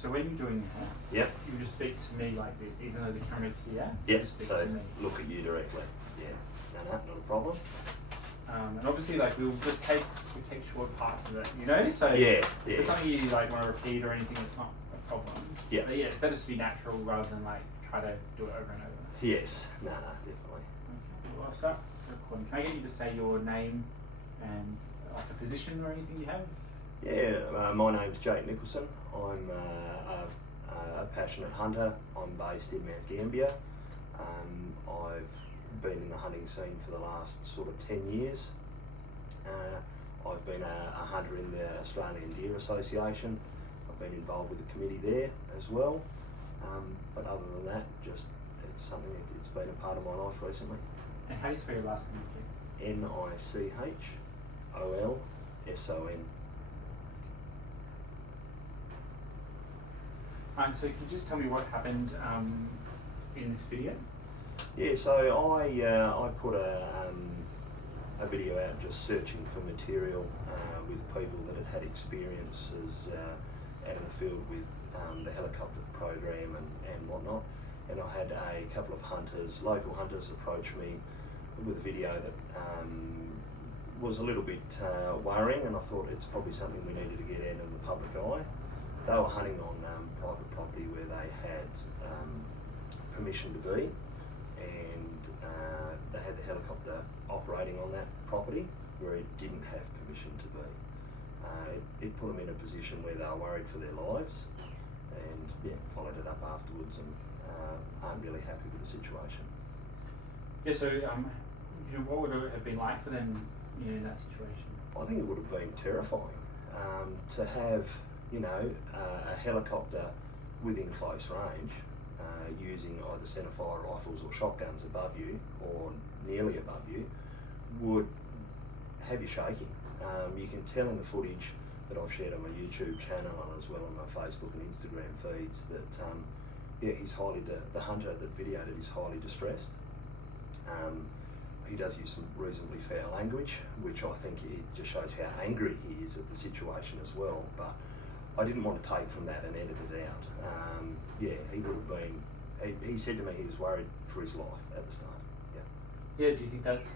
So when you're doing that, Yep. you just speak to me like this, even though the camera's here. Yep. You just speak So to me. look at you directly. Yeah. No, not a problem. And obviously, like we take short parts of it, you know. So Yeah. if there's something you like want to repeat or anything, it's not a problem. Yeah. But yeah, it's better to be natural rather than like try to do it over and over. Yes. No, definitely. Okay. Well, I'll start recording. Can I get you to say your name and like a position or anything you have? Yeah. My name's Jake Nicholson. I'm a passionate hunter. I'm based in Mount Gambier. I've been in the hunting scene for the last sort of 10 years. I've been a hunter in the Australian Deer Association. I've been involved with the committee there as well. But other than that, just it's something it's been a part of my life recently. And how do you spell your last name? Nichholson. So can you just tell me what happened in this video? Yeah, so I put a video out just searching for material with people that had experiences out in the field with the helicopter program and whatnot. And I had a couple of hunters, local hunters, approach me with a video that was a little bit worrying, and I thought it's probably something we needed to get out in the public eye. They were hunting on private property where they had permission to be, and they had the helicopter operating on that property where it didn't have permission to be. It put them in a position where they were worried for their lives, and yeah, followed it up afterwards, and aren't really happy with the situation. Yeah, so what would it have been like for them, in that situation? I think it would have been terrifying to have, a helicopter within close range, using either centerfire rifles or shotguns above you or nearly above you, would have you shaking. You can tell in the footage that I've shared on my YouTube channel and as well on my Facebook and Instagram feeds that he's the hunter that videoed it is highly distressed. He does use some reasonably foul language, which I think it just shows how angry he is at the situation as well. But I didn't want to take from that and edit it out. He would have been. He said to me he was worried for his life at the start. Yeah. Yeah. Do you think that's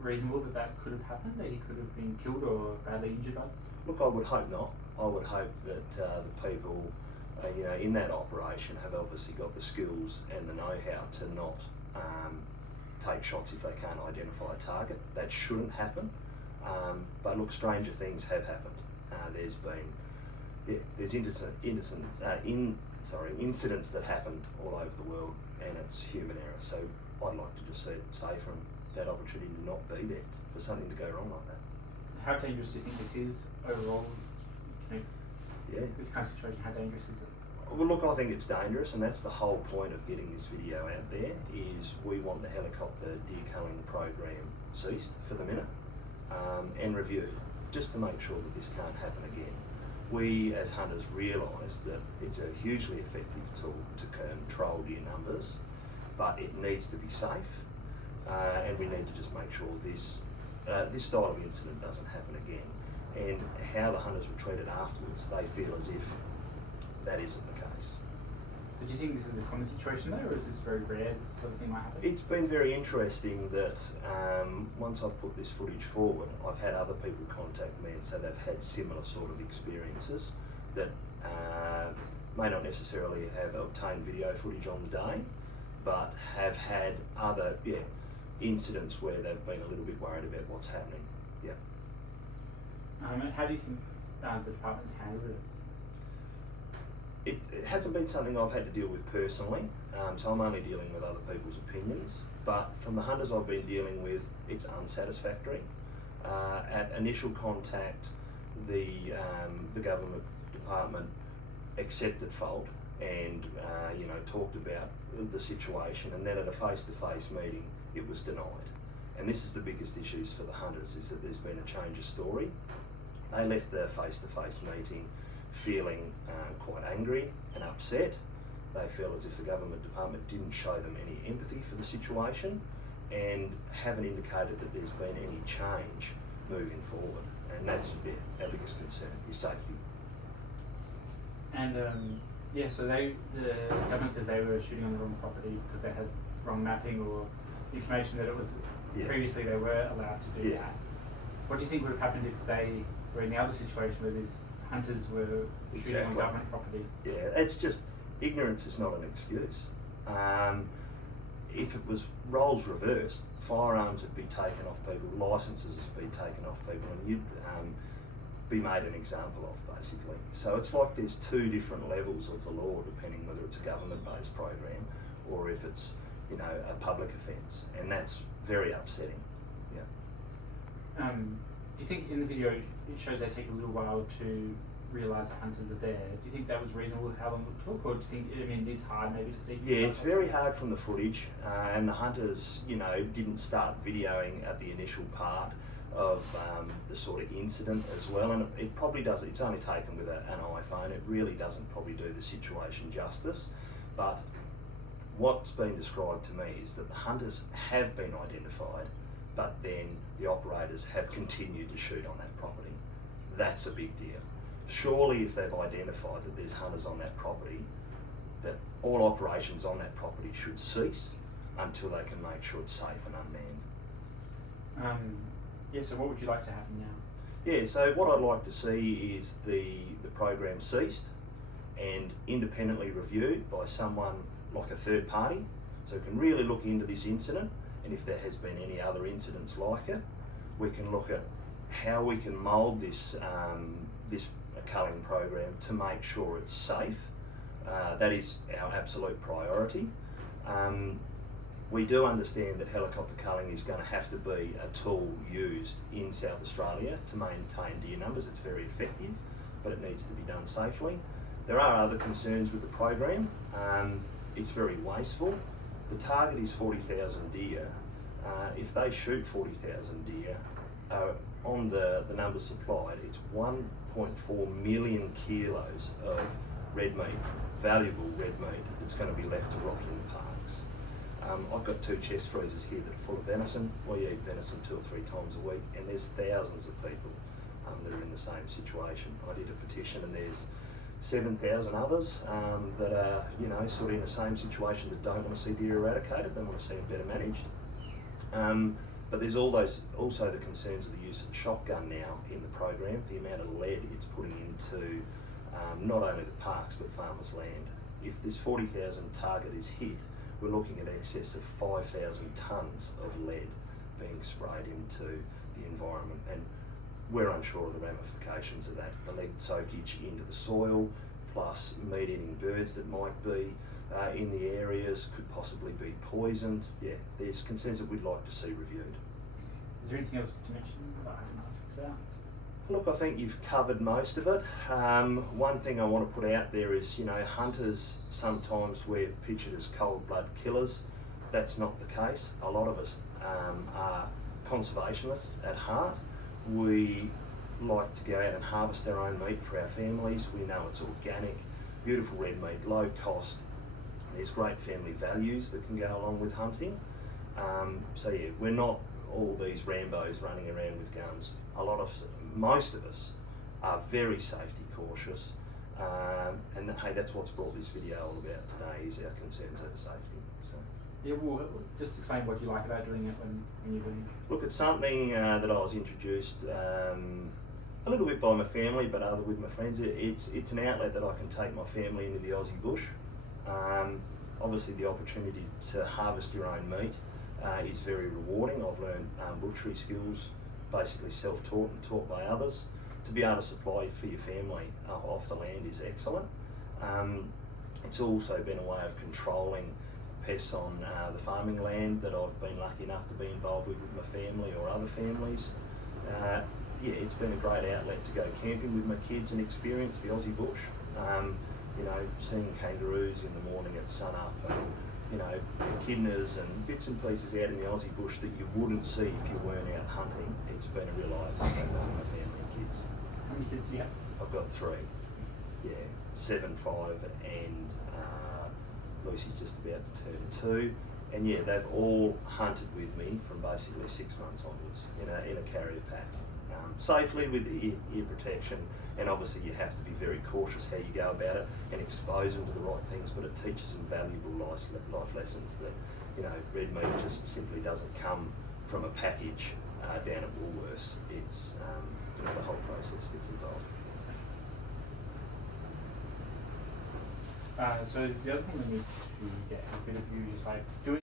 reasonable that could have happened? That he could have been killed or badly injured by it? Look, I would hope not. I would hope that the people, in that operation have obviously got the skills and the know-how to not take shots if they can't identify a target. That shouldn't happen. But look, stranger things have happened. There's been, there's incidents that happen all over the world, and it's human error. So I'd like to just see it safe from that opportunity to not be there for something to go wrong like that. How dangerous do you think this is overall? This kind of situation, how dangerous is it? Well, look, I think it's dangerous, and that's the whole point of getting this video out there, is we want the helicopter deer culling program ceased for the minute and reviewed, just to make sure that this can't happen again. We, as hunters, realise that it's a hugely effective tool to control deer numbers, but it needs to be safe, and we need to just make sure this style of incident doesn't happen again. And how the hunters were treated afterwards, they feel as if that isn't the case. But do you think this is a common situation though, or is this very rare, this sort of thing might happen? It's been very interesting that once I've put this footage forward, I've had other people contact me and say they've had similar sort of experiences that may not necessarily have obtained video footage on the day, but have had other incidents where they've been a little bit worried about what's happening. Yeah. And how do you think the department's handled it? It hasn't been something I've had to deal with personally, so I'm only dealing with other people's opinions. But from the hunters I've been dealing with, it's unsatisfactory. At initial contact, the government department accepted fault and talked about the situation, and then at a face-to-face meeting, it was denied. And this is the biggest issues for the hunters, is that there's been a change of story. They left the face-to-face meeting feeling quite angry and upset. They feel as if the government department didn't show them any empathy for the situation and haven't indicated that there's been any change moving forward. And that's our biggest concern, is safety. And Yeah, so the government says they were shooting on the wrong property because they had wrong mapping or information that it was previously they were allowed to do that. What do you think would have happened if they were in the other situation where these hunters were shooting on government property? Yeah, it's just, ignorance is not an excuse. If it was roles reversed, firearms would be taken off people, licences would be taken off people, and you'd be made an example of, basically. So it's like there's two different levels of the law, depending whether it's a government-based program or if it's, you know, a public offence, and that's very upsetting. Yeah. Do you think in the video it shows they take a little while to realise the hunters are there? Do you think that was reasonable with how long it took, or do you think, I mean, it is hard maybe to see? Yeah, it's very hard from the footage, and the hunters, you know, didn't start videoing at the initial part of the sort of incident as well, and it probably does, it's only taken with an iPhone, it really doesn't probably do the situation justice, but what's been described to me is that the hunters have been identified, but then the operators have continued to shoot on that property. That's a big deal. Surely if they've identified that there's hunters on that property, that all operations on that property should cease until they can make sure it's safe and unmanned. Yeah, so what would you like to happen now? Yeah, so what I'd like to see is the program ceased and independently reviewed by someone like a third party, so we can really look into this incident, and if there has been any other incidents like it, we can look at how we can mould this culling program to make sure it's safe. That is our absolute priority. We do understand that helicopter culling is going to have to be a tool used in South Australia to maintain deer numbers. It's very effective, but it needs to be done safely. There are other concerns with the program. It's very wasteful. The target is 40,000 deer. If they shoot 40,000 deer, on the numbers supplied, it's 1.4 million kilos of red meat, valuable red meat, that's going to be left to rot in the parks. I've got 2 chest freezers here that are full of venison. We eat venison 2 or 3 times a week, and there's thousands of people that are in the same situation. I did a petition, and there's 7,000 others that are, you know, sort of in the same situation, that don't want to see deer eradicated. They want to see them better managed. But there's also the concerns of the use of the shotgun now in the program, the amount of lead it's putting into not only the parks but farmers' land. If this 40,000 target is hit, we're looking at excess of 5,000 tonnes of lead being sprayed into the environment, and we're unsure of the ramifications of that. The lead soakage into the soil, plus meat-eating birds that might be in the areas, could possibly be poisoned. Yeah, there's concerns that we'd like to see reviewed. Is there anything else to mention that I haven't asked about? Look, I think you've covered most of it. One thing I want to put out there is, you know, hunters sometimes we're pictured as cold blood killers. That's not the case. A lot of us are conservationists at heart. We like to go out and harvest our own meat for our families. We know it's organic, beautiful red meat, low cost. There's great family values that can go along with hunting. So yeah, we're not all these Rambos running around with guns. Most of us are very safety cautious, and hey, that's what's brought this video all about today, is our concerns over safety. So. Yeah, well, just explain what you like about doing it when you're doing it. Look, it's something that I was introduced a little bit by my family, but other with my friends. It's an outlet that I can take my family into the Aussie bush. Obviously, the opportunity to harvest your own meat is very rewarding. I've learned butchery skills, basically self-taught and taught by others. To be able to supply for your family off the land is excellent. It's also been a way of controlling pests on the farming land that I've been lucky enough to be involved with my family or other families. Yeah, it's been a great outlet to go camping with my kids and experience the Aussie bush. You know, seeing kangaroos in the morning at sun up, and you know, echidnas and bits and pieces out in the Aussie bush that you wouldn't see if you weren't out hunting. It's been a real eye-opener for my family and kids. How many kids do you have? I've got 3. Yeah, 7, 5, and Lucy's just about to turn 2. And yeah, they've all hunted with me from basically 6 months onwards in a carrier pack. safely with ear protection, and obviously you have to be very cautious how you go about it and expose them to the right things, but it teaches them valuable life lessons that, you know, red meat just simply doesn't come from a package down at Woolworths. It's you know, the whole process that's involved. So the other thing we need to get is a bit of view is like doing